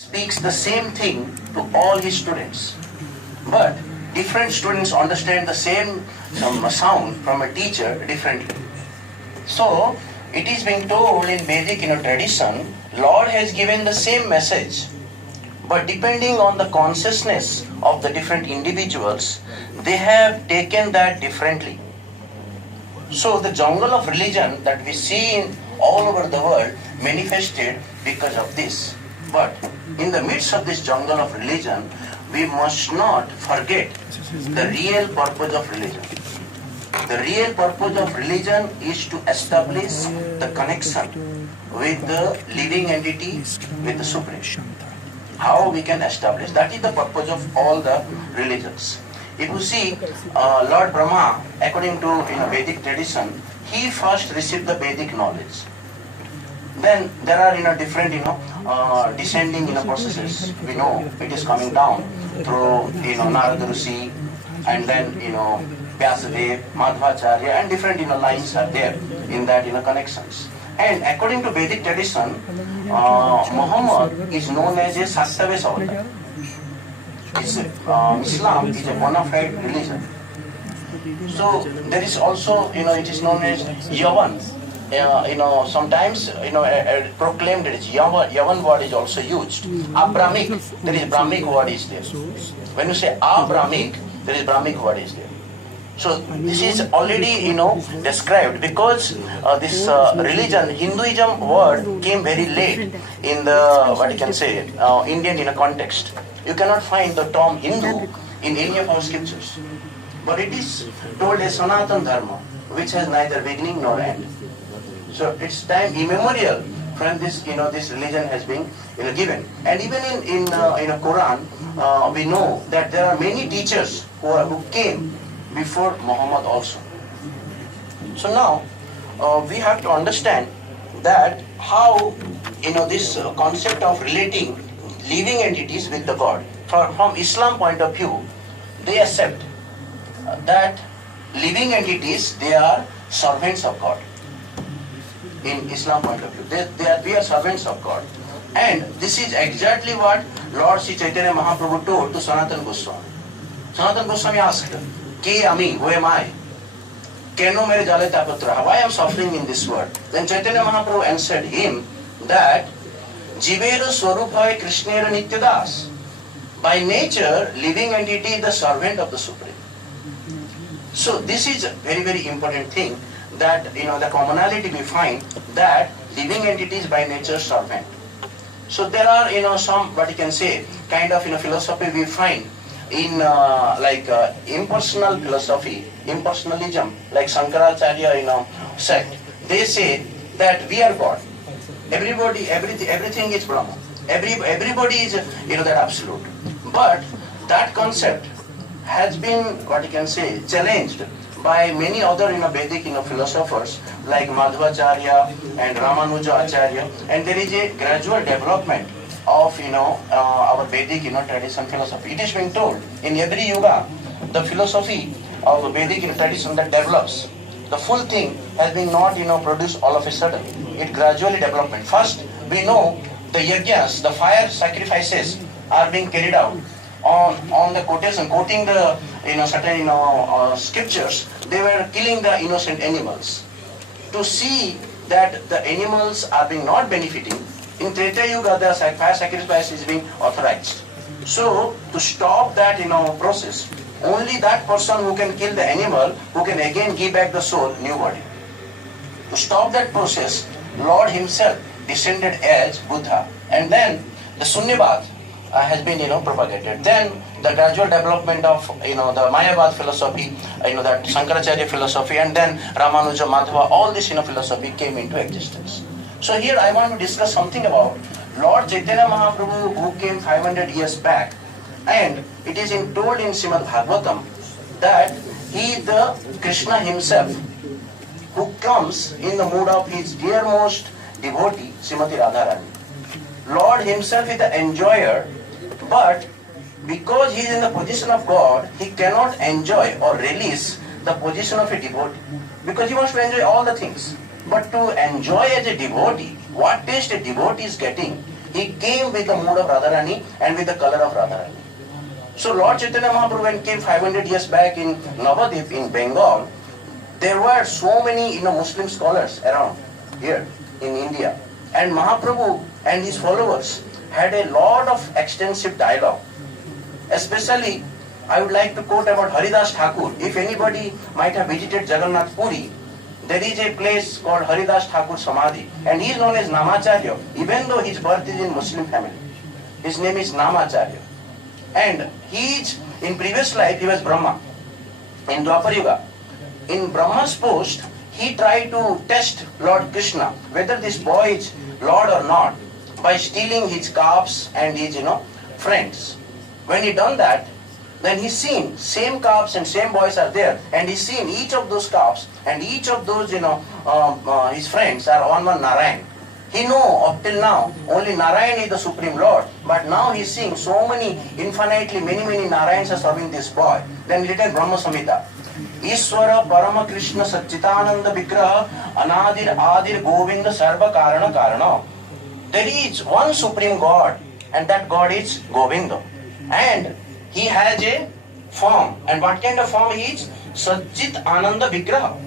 speaks the same thing to all his students. But different students understand the same sound from a teacher differently. So it is being told in Vedic tradition, Lord has given the same message, but depending on the consciousness of the different individuals, they have taken that differently. So the jungle of religion that we see in all over the world manifested because of this. But in the midst of this jungle of religion, we must not forget the real purpose of religion. The real purpose of religion is to establish the connection with the living entity, with the Supreme. How we can establish, that is the purpose of all the religions. If you see Lord Brahma, according to Vedic tradition, he first received the Vedic knowledge. Then there are different descending processes. We know it is coming down through Narada Rishi, and then Vyasadeva, Madhvacharya, and different lines are there in that connections. And according to Vedic tradition, Muhammad is known as a Sattvavesh avatar. Islam is a bona fide religion. So there is also it is known as Yavan. Sometimes proclaimed it is Yavan word is also used. Abrahmic, there is Brahmic word is there. When you say Abrahmic, there is Brahmic word is there. So this is already described because this religion, Hinduism word came very late in the what you can say Indian context. You cannot find the term Hindu in any of our scriptures, but it is told as Sanatana Dharma, which has neither beginning nor end. So it's time immemorial when this this religion has been given, and even in Quran we know that there are many teachers who came before Muhammad also. So now we have to understand that how this concept of relating living entities with the God. From Islam point of view, they accept that living entities, they are servants of God. In Islam point of view, we are servants of God. And this is exactly what Lord Sri Chaitanya Mahaprabhu told to Sanatana Goswami. Sanatana Goswami asked, Ke Ami, who am I? Keno mere jale tapatra? Why I am suffering in this world? Then Chaitanya Mahaprabhu answered him that Jivera Swarupaya Krishnera Nityadas. By nature, living entity is the servant of the Supreme. So this is a very, very important thing, that the commonality we find that living entities by nature servant. So there are some what you can say kind of philosophy we find in impersonal philosophy, impersonalism, like Shankaracharya sect. They say that we are God. Everybody, everything is Brahma. Everybody is that absolute. But that concept has been what you can say challenged by many other Vedic philosophers like Madhvacharya and Ramanuja Acharya, and there is a gradual development of our Vedic tradition philosophy. It is being told in every yuga the philosophy of Vedic tradition that develops, the full thing has been not produced all of a sudden. It gradually development. First we know the yajnas, the fire sacrifices are being carried out on the quotation, quoting the certain scriptures. They were killing the innocent animals to see that the animals are being not benefiting. In Treta Yuga, the fire sacrifice is being authorized. So to stop that process, only that person who can kill the animal, who can again give back the soul, new body. To stop that process, Lord himself descended as Buddha, and then the Sunyavad has been propagated. Then the gradual development of the Mayavad philosophy, that Shankaracharya philosophy, and then Ramanuja, Madhva, all this philosophy came into existence. So here I want to discuss something about Lord Chaitanya Mahaprabhu, who came 500 years back, and it is told in Srimad Bhagavatam that he is the Krishna himself, who comes in the mood of his dearmost devotee, Srimati Radharani. Lord himself is the enjoyer, but because he is in the position of God, he cannot enjoy or release the position of a devotee, because he wants to enjoy all the things. But to enjoy as a devotee, what taste a devotee is getting, He came with the mood of Radharani and with the color of Radharani. So Lord Chaitanya Mahaprabhu when came 500 years back in Navadip in Bengal, there were so many Muslim scholars around here in India. And Mahaprabhu and his followers had a lot of extensive dialogue. Especially, I would like to quote about Haridas Thakur. If anybody might have visited Jagannath Puri, there is a place called Haridas Thakur Samadhi, and he is known as Namacharya, even though his birth is in Muslim family. His name is Namacharya. And in previous life, he was Brahma. In Dwapar Yuga, in Brahma's post, he tried to test Lord Krishna, whether this boy is Lord or not, by stealing his calves and his, friends. When he done that, then he's seen same calves and same boys are there, and he's seen each of those calves and each of those, his friends are one Narayan. He know up till now only Narayan is the Supreme Lord, but now he's seeing so many, infinitely many Narayans are serving this boy. Then written Brahma Samhita. Ishwara Parama Krishna Satchitananda Vigraha Anadir Adir Govinda Sarva Karana Karana. There is one Supreme God, and that God is Govinda. And he has a form. And what kind of form he is? Satchit Ananda Vigraha.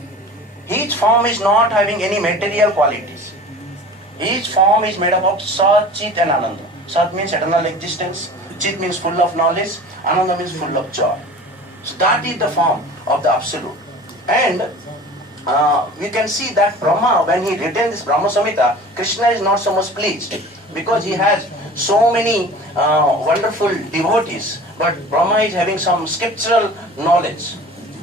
His form is not having any material qualities. His form is made up of Sat, Chit and Ananda. Sat means eternal existence. Chit means full of knowledge. Ananda means full of joy. So that is the form of the Absolute. And we can see that Brahma, when he written this Brahma Samhita, Krishna is not so much pleased because he has so many wonderful devotees. But Brahma is having some scriptural knowledge.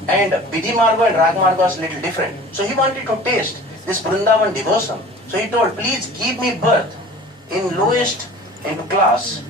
And Vidhi Marga and Rag Marga is little different. So he wanted to taste this Vrindavan devotion. So he told, please give me birth in lowest class.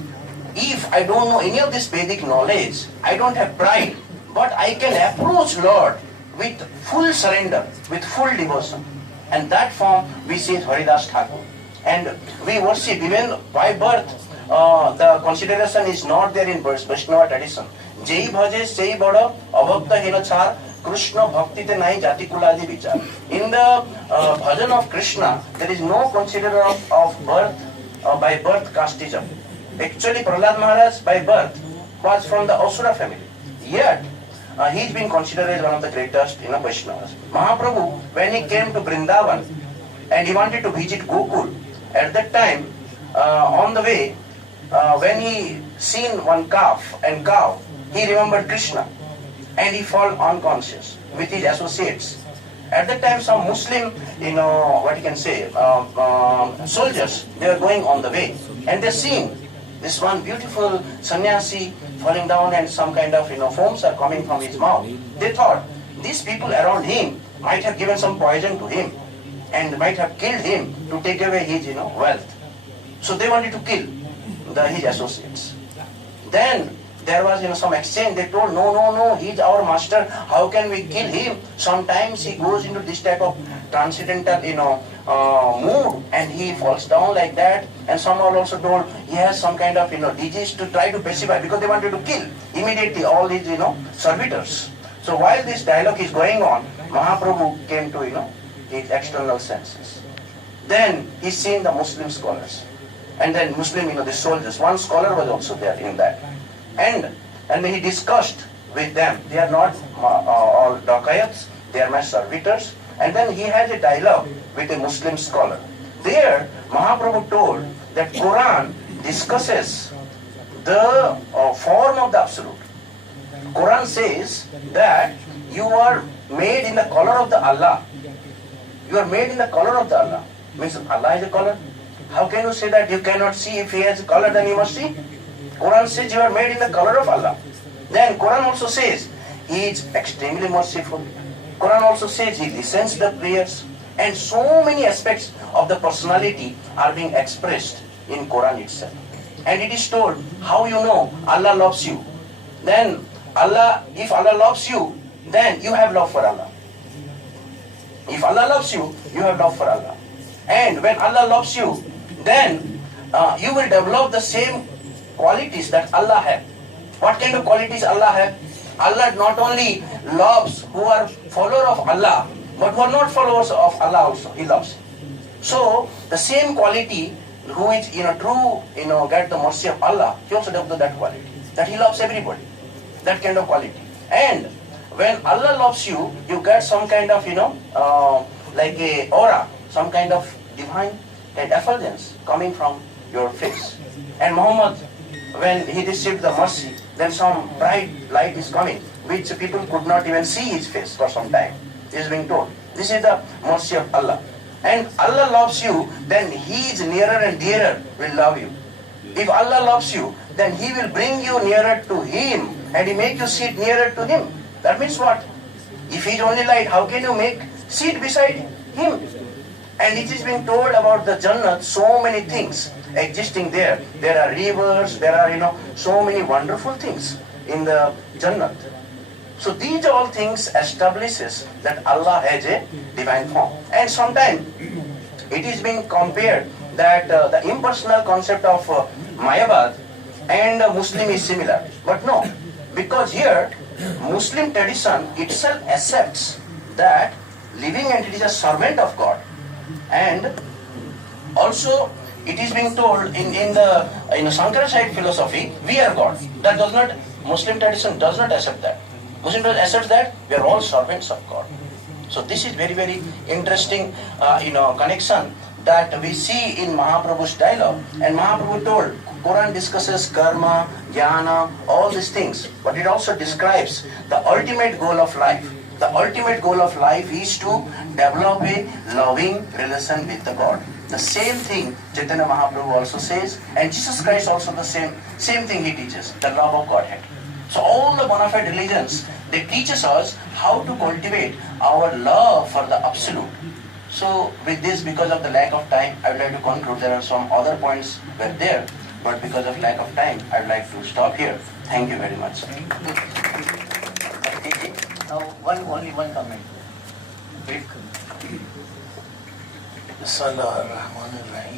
If I don't know any of this Vedic knowledge, I don't have pride, but I can approach Lord with full surrender, with full devotion. And that form we see in Haridas Thakur. And we worship even by birth. The consideration is not there in Vaishnava tradition. Jai bhaje sei bada abhakta hina char Krishna bhakti te nahi jati kuladi vichar. In the bhajan of Krishna, there is no consideration of birth by birth casteism. Actually, Prahlad Maharaj by birth was from the Asura family. Yet, he's been considered as one of the greatest Vaishnavas. Mahaprabhu, when he came to Vrindavan and he wanted to visit Gokul, at that time, on the way, when he seen one calf and cow, he remembered Krishna and he fell unconscious with his associates. At that time, some Muslim, soldiers, they were going on the way and they seen this one beautiful sannyasi falling down and some kind of foams are coming from his mouth. They thought these people around him might have given some poison to him and might have killed him to take away his wealth. So they wanted to kill his associates. Then there was some exchange. They told, no, he's our master. How can we kill him? Sometimes he goes into this type of transcendental mood and he falls down like that. And some are also told he has some kind of disease to try to pacify, because they wanted to kill immediately all these servitors. So while this dialogue is going on, Mahaprabhu came to his external senses. Then he's seen the Muslim scholars. And then Muslim, the soldiers. One scholar was also there in that. And he discussed with them. They are not all dakayats, they are my servitors. And then he had a dialogue with a Muslim scholar. There, Mahaprabhu told that Quran discusses the form of the Absolute. Quran says that you are made in the color of the Allah. You are made in the color of the Allah. Means Allah is a color. How can you say that you cannot see? If he has a color, then you must see? Quran says you are made in the color of Allah. Then Quran also says he is extremely merciful. Quran also says he listens to the prayers. And so many aspects of the personality are being expressed in Quran itself. And it is told how you know Allah loves you. Then if Allah loves you, then you have love for Allah. If Allah loves you, you have love for Allah. And when Allah loves you, then you will develop the same qualities that Allah has. What kind of qualities Allah has? Allah not only loves who are followers of Allah, but who are not followers of Allah also, He loves. So, the same quality who is true, get the mercy of Allah, he also develops that quality. That he loves everybody. That kind of quality. And when Allah loves you, you get some kind of, like a aura, some kind of divine effulgence coming from your face. And Muhammad, when he received the mercy, then some bright light is coming, which people could not even see his face for some time. He is being told. This is the mercy of Allah. And Allah loves you, then He is nearer and dearer will love you. If Allah loves you, then He will bring you nearer to Him and He make you sit nearer to Him. That means what? If He is only light, how can you make seat beside Him? And it is being told about the Jannat, so many things existing there. There are rivers, there are so many wonderful things in the Jannat. So these all things establishes that Allah has a divine form. And sometimes it is being compared that the impersonal concept of Mayavad and Muslim is similar. But no, because here Muslim tradition itself accepts that living entity is a servant of God. And also it is being told in the Sankaracharya philosophy, we are God. That does not, Muslim tradition does not accept that. Muslim tradition accepts that we are all servants of God. So this is very, very interesting, connection that we see in Mahaprabhu's dialogue. And Mahaprabhu told, Quran discusses karma, jnana, all these things, but it also describes the ultimate goal of life. The ultimate goal of life is to develop a loving relation with the God. The same thing Chaitanya Mahaprabhu also says, and Jesus Christ also the same thing he teaches, the love of Godhead. So all the bona fide religions, they teach us how to cultivate our love for the Absolute. So with this, because of the lack of time, I would like to conclude. There are some other points were there, but because of lack of time, I would like to stop here. Thank you very much. Now, only one comment. Bismillahir Rahmanir Rahim.